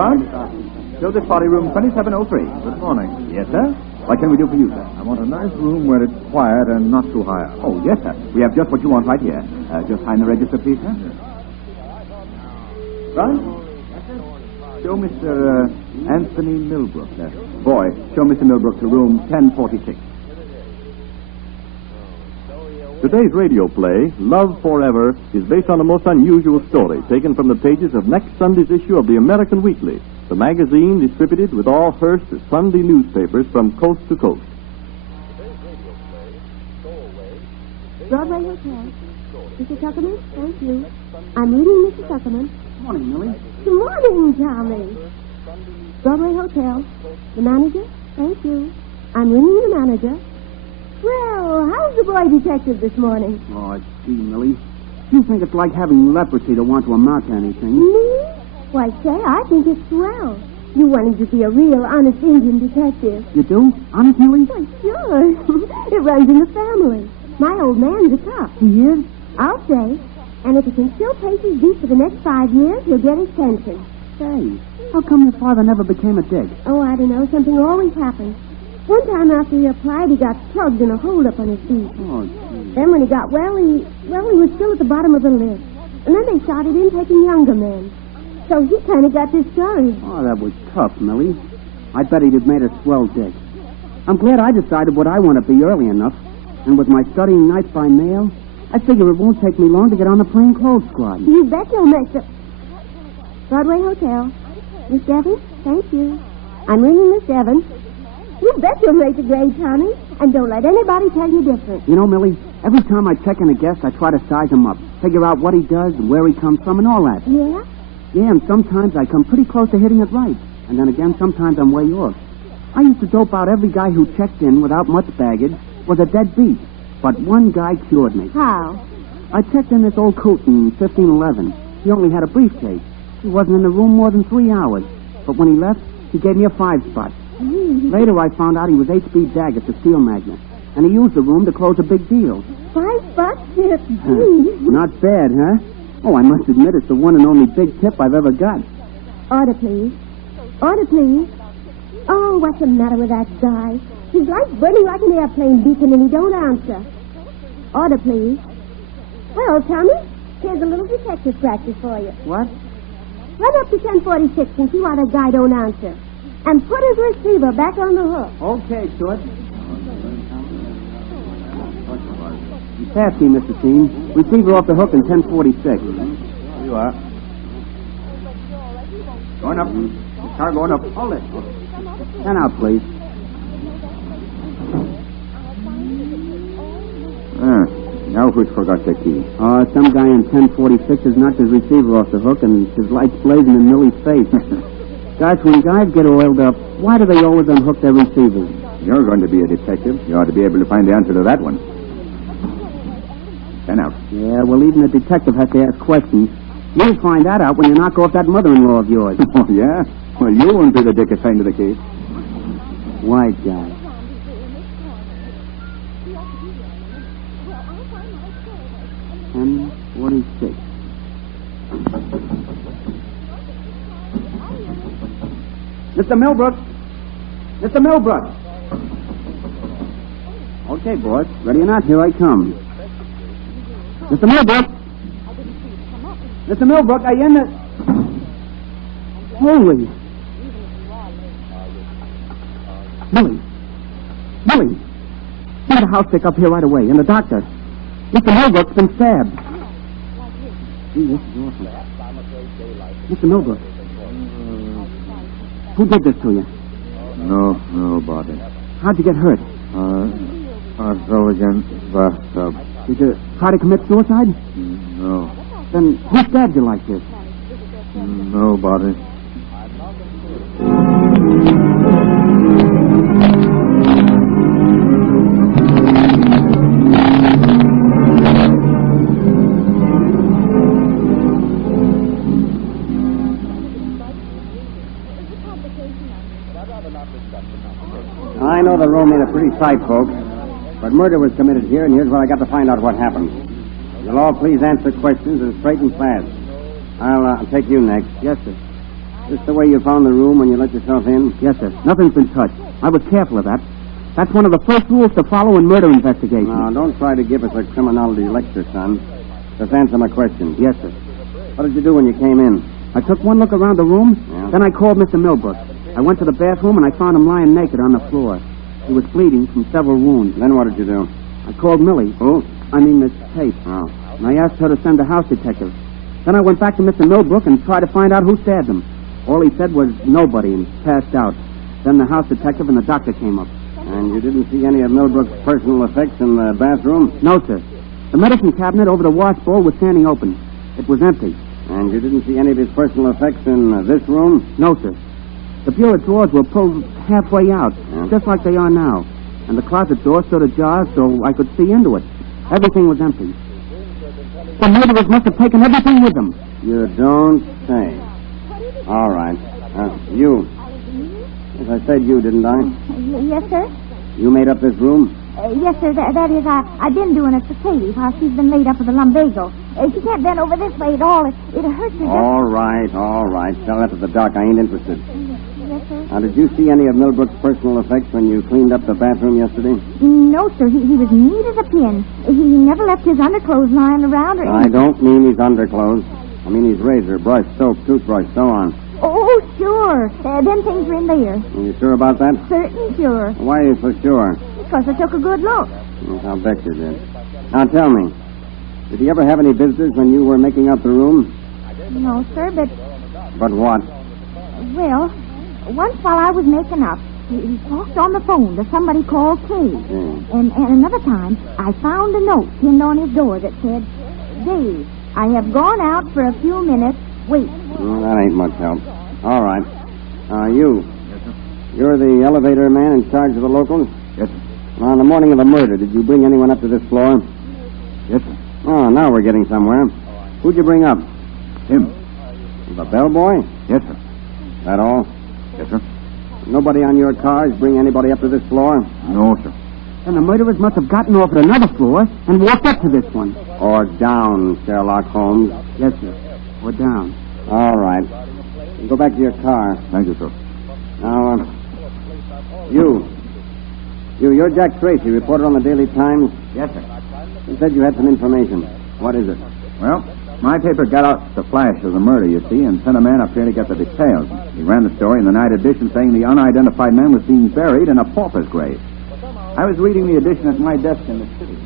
Grant? Show this body room 2703. Good morning. Yes, sir. What can we do for you, sir? I want a nice room where it's quiet and not too high up. Oh, yes, sir. We have just what you want right here. Just sign the register, please, sir. Grant? Show Mr. Anthony Millbrook, sir. Boy, show Mr. Millbrook to room 1046. Today's radio play, Love Forever, is based on a most unusual story taken from the pages of next Sunday's issue of the American Weekly, the magazine distributed with all Hearst Sunday newspapers from coast to coast. Broadway Hotel. Mr. Tuckerman, thank you. I'm reading Mr. Tuckerman. Good morning, Millie. Good morning, Tommy. Broadway Hotel. The manager, thank you. I'm ringing the manager. Well, how's the boy detective this morning? Oh, gee, Millie. You think it's like having leprosy to want to amount to anything? Me? Why, say, I think it's swell. You wanting to be a real, honest Indian detective. You do? Honest, Millie? Why, sure. It runs in the family. My old man's a cop. He is? I'll say. And if he can still pay his beat for the next 5 years, he'll get his pension. Say, how come your father never became a dick? Oh, I don't know. Something always happens. One time after he applied, he got plugged in a holdup on his feet. Oh, gee. Then when he got well, he was still at the bottom of the list. And then they started in taking younger men. So he kind of got discouraged. Oh, that was tough, Millie. I bet he'd have made a swell dick. I'm glad I decided what I want to be early enough. And with my studying nights by mail, I figure it won't take me long to get on the plain clothes squad. You bet you'll make the... Broadway Hotel. Miss Evans, thank you. I'm ringing Miss Evans. You bet you'll make the grade, Tommy. And don't let anybody tell you different. You know, Millie, every time I check in a guest, I try to size him up. Figure out what he does and where he comes from and all that. Yeah? Yeah, and sometimes I come pretty close to hitting it right. And then again, sometimes I'm way off. I used to dope out every guy who checked in without much baggage was a dead beat. But one guy cured me. How? I checked in this old coot in 1511. He only had a briefcase. He wasn't in the room more than 3 hours. But when he left, he gave me a 5-spot. Later, I found out he was H.B. Daggett, the steel magnate. And he used the room to close a big deal. $5 tip. Not bad, huh? Oh, I must admit it's the one and only big tip I've ever got. Order, please. Order, please. Oh, what's the matter with that guy? His light's burning like an airplane beacon and he don't answer. Order, please. Well, Tommy, here's a little detective practice for you. What? Run up to 1046 and see why that guy don't answer. And put his receiver back on the hook. Okay, Stuart. Pass me, Mr. Team. Receiver off the hook in 1046. Here you are. Going up. The car going up. Hold it. 10 out, please. Now who's forgot the key? Some guy in 1046 has knocked his receiver off the hook and his light's blazing in Millie's face. Gosh, when guys get oiled up, why do they always unhook their receivers? You're going to be a detective. You ought to be able to find the answer to that one. 10 out. Yeah, well, even a detective has to ask questions. You'll find that out when you knock off that mother-in-law of yours. Oh, yeah? Well, you won't be the dick assigned to the case. White guy. $10.46. Mr. Millbrook. Mr. Millbrook. Okay, boss. Ready or not, here I come. Mr. Millbrook. Mr. Millbrook, are you in the... Holy... Millie. Get a house pick up here right away. And the doctor. Mr. Millbrook's been stabbed. Gee, this is awful. Mr. Millbrook. Who did this to you? Nobody. How'd you get hurt? I fell against the bathtub. Did you try to commit suicide? No. Then who stabbed you like this? Nobody. I know the room ain't a pretty sight, folks. But murder was committed here, and here's where I got to find out what happened. You'll all please answer questions and straight and fast. I'll take you next. Yes, sir. This the way you found the room when you let yourself in? Yes, sir. Nothing's been touched. I was careful of that. That's one of the first rules to follow in murder investigations. Now, don't try to give us a criminology lecture, son. Just answer my question. Yes, sir. What did you do when you came in? I took one look around the room, Yeah. then I called Mr. Millbrook. I went to the bathroom, and I found him lying naked on the floor. He was bleeding from several wounds. Then what did you do? I called Millie. Who? I mean, Miss Tate. Oh. And I asked her to send a house detective. Then I went back to Mr. Millbrook and tried to find out who stabbed him. All he said was nobody and passed out. Then the house detective and the doctor came up. And you didn't see any of Millbrook's personal effects in the bathroom? No, sir. The medicine cabinet over the wash bowl was standing open. It was empty. And you didn't see any of his personal effects in this room? No, sir. The bureau drawers were pulled halfway out, Yeah. just like they are now. And the closet door stood ajar so I could see into it. Everything was empty. The murderers must have taken everything with them. You don't say. All right. You. As I said you, didn't I? Yes, sir? You made up this room? Yes, sir. That is, I've been doing it for Katie while she's been laid up with a lumbago. She can't bend over this way at all. It hurts her. All right. Tell that to the doc. I ain't interested. Yes, sir. Now, did you see any of Millbrook's personal effects when you cleaned up the bathroom yesterday? No, sir. He was neat as a pin. He never left his underclothes lying around or I don't mean his underclothes. I mean his razor, brush, soap, toothbrush, so on. Oh, sure. Them things are in there. Are you sure about that? Certain sure. Why are you so sure? Because I took a good look. Yes, I'll bet you did. Now, tell me, did he ever have any visitors when you were making up the room? No, sir, but, But what? well, once while I was making up, he talked on the phone to somebody called Kay. And another time, I found a note pinned on his door that said, Dave, I have gone out for a few minutes. Wait. Well, that ain't much help. All right. You. Yes, sir. You're the elevator man in charge of the locals? Yes, sir. On the morning of the murder, did you bring anyone up to this floor? Yes, sir. Oh, now we're getting somewhere. Who'd you bring up? Him. The bellboy? Yes, sir. That all? Yes, sir. Nobody on your cars bring anybody up to this floor? No, sir. And the murderers must have gotten off at another floor and walked up to this one. Or down, Sherlock Holmes? Yes, sir. Or down. All right. Go back to your car. Thank you, sir. Now, you're Jack Tracy, reporter on the Daily Times. Yes, sir. You said you had some information. What is it? Well, my paper got out the flash of the murder, you see, and sent a man up here to get the details. He ran the story in the night edition saying the unidentified man was being buried in a pauper's grave. I was reading the edition at my desk in the city.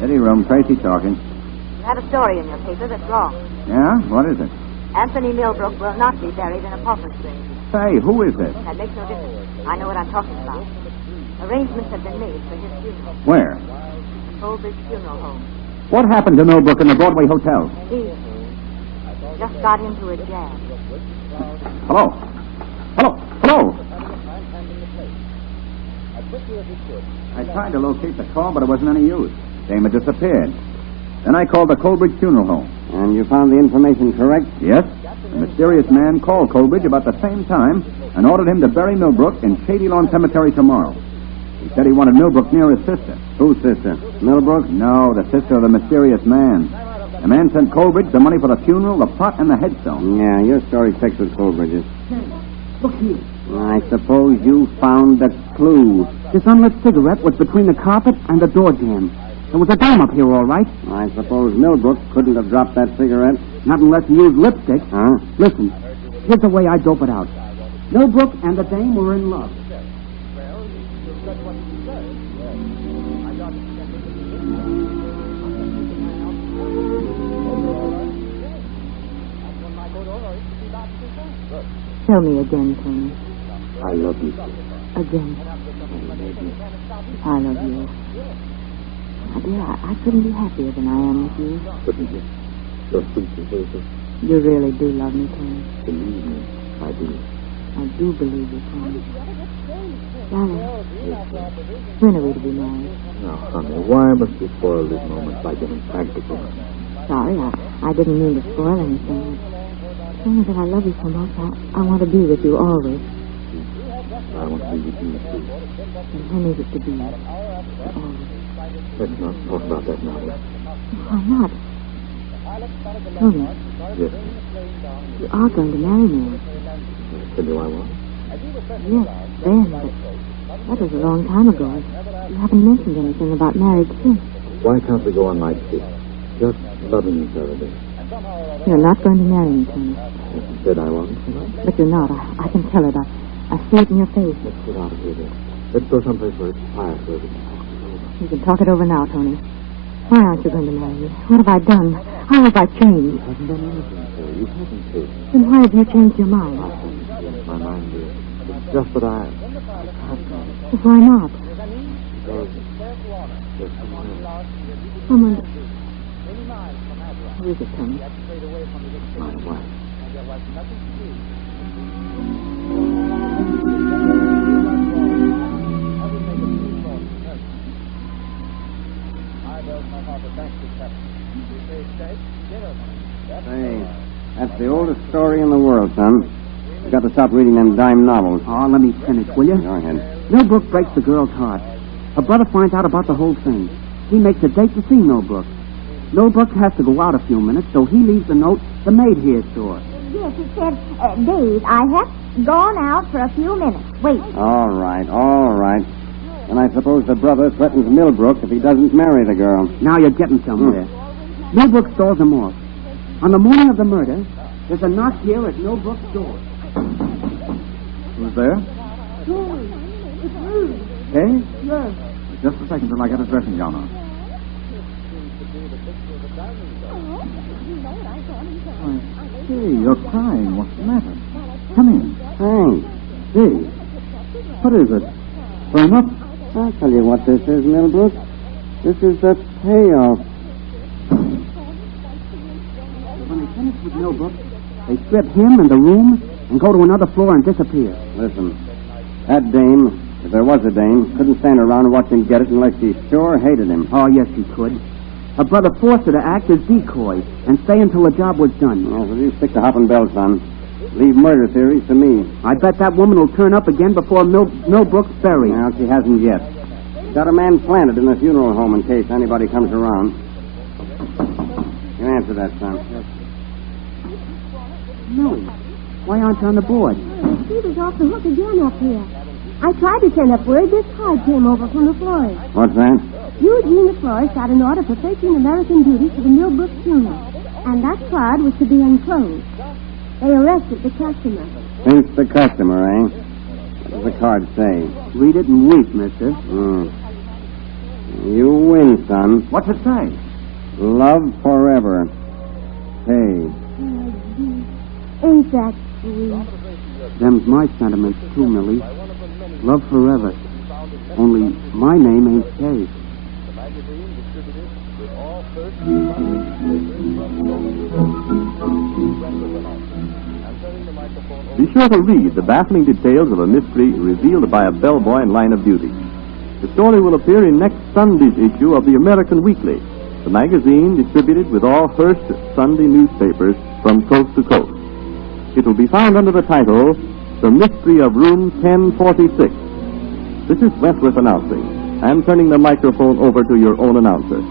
City room, Tracy talking. You had a story in your paper that's wrong. Yeah? What is it? Anthony Millbrook will not be buried in a pauper's grave. Say, who is this? That makes no difference. I know what I'm talking about. Arrangements have been made for his funeral. Where? Colbridge Funeral Home. What happened to Millbrook in the Broadway Hotel? He just got into a jam. Hello? Hello? I tried to locate the call, but it wasn't any use. Dame had disappeared. Then I called the Colbridge Funeral Home. And you found the information correct? Yes? A mysterious man called Colbridge about the same time and ordered him to bury Millbrook in Shady Lawn Cemetery tomorrow. He said he wanted Millbrook near his sister. Whose sister? Millbrook? No, the sister of the mysterious man. The man sent Colbridge the money for the funeral, the plot, and the headstone. Yeah, your story checks with Colbridge's. Look here. I suppose you found the clue. This unlit cigarette was between the carpet and the door jamb. There was a dame up here, all right. I suppose Millbrook couldn't have dropped that cigarette. Not unless he used lipstick. Huh? Listen, here's the way I dope it out. Millbrook and the dame were in love. Tell me again, Tony. I love you. Again. I love you. My dear, I couldn't be happier than I am with you. Couldn't you? You're sweet and beautiful. You really do love me, Tony. Believe me, I do. I do believe you, Tony. Darling, when are we to be married? Now, honey, why must you spoil this moment by getting practical? Sorry, I didn't mean to spoil anything. Only that I love you so much, I want to be with you always. I want to be with you, too. And when is it to be? Always. Let's not talk about that now. Why not? Tony, Yes. you are going to marry me. Tell you I was. Yes, then, but that was a long time ago. You haven't mentioned anything about marriage since. Why can't we go on like this? Just loving each other. You're not going to marry me, Tony. You said I wasn't, right? But you're not. I can tell it. I see it in your face. Let's get out of here then. Let's go someplace where it's quiet, where we can talk it over. You can talk it over now, Tony. Why aren't you going to marry me? What have I done? How have I changed? You haven't done anything, sir. You haven't, sir. Then why have you changed your mind? I haven't changed my mind, dear. It's just that I can't go. But why not? Because there's someone else. Someone... Who is it, Tony? My wife. Say, that's the oldest story in the world, son. You got to stop reading them dime novels. Oh, let me finish, will you? Go ahead. Millbrook breaks the girl's heart. Her brother finds out about the whole thing. He makes a date to see Millbrook. Millbrook has to go out a few minutes, so he leaves a note the maid here saw. Yes, it said, Dave, I have gone out for a few minutes. Wait. All right, all right. And I suppose the brother threatens Millbrook if he doesn't marry the girl. Now you're getting somewhere. Millbrook stalls him off. On the morning of the murder, there's a knock here at Millbrook's door. Who's there? It's Ruth. Hey? Yes. Just a second till I get a dressing gown on. Hey, you're crying. What's the matter? Come in. Thanks. Hey, what is it? Burn up? I'll tell you what this is, Millbrook. This is the payoff. When they finish with Millbrook, they strip him and the room and go to another floor and disappear. Listen, that dame, if there was a dame, couldn't stand around and watch him get it unless she sure hated him. Oh, yes, she could. Her brother forced her to act as decoy and stay until the job was done. Well, so you stick to hopping bells, son. Leave murder theories to me. I bet that woman will turn up again before Millbrook's buried. Well, she hasn't yet. Got a man planted in the funeral home in case anybody comes around. You answer that, son. Millie, why aren't you on the board? She was off the hook again up here. I tried to send up word. This card came over from the Flores. What's that? Eugene the Flores got an order for 13 American duties for the Millbrook funeral. And that card was to be enclosed. They arrested the customer. Thinks the customer, eh? What does the card say? Read it and weep, mister. You win, son. What's it say? Love forever. Hey. Ain't that sweet? Them's my sentiments, too, Millie. Love forever. Only my name ain't Kay. Be sure to read the baffling details of a mystery revealed by a bellboy in line of duty. The story will appear in next Sunday's issue of the American Weekly, the magazine distributed with all Hearst Sunday newspapers from coast to coast. It will be found under the title, The Mystery of Room 1046. This is Wentworth announcing, and turning the microphone over to your own announcer.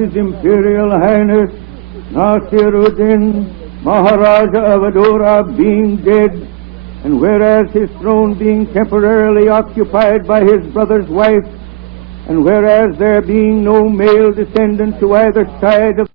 His Imperial Highness Nasiruddin, Maharaja of Adora, being dead, and whereas his throne being temporarily occupied by his brother's wife, and whereas there being no male descendant to either side of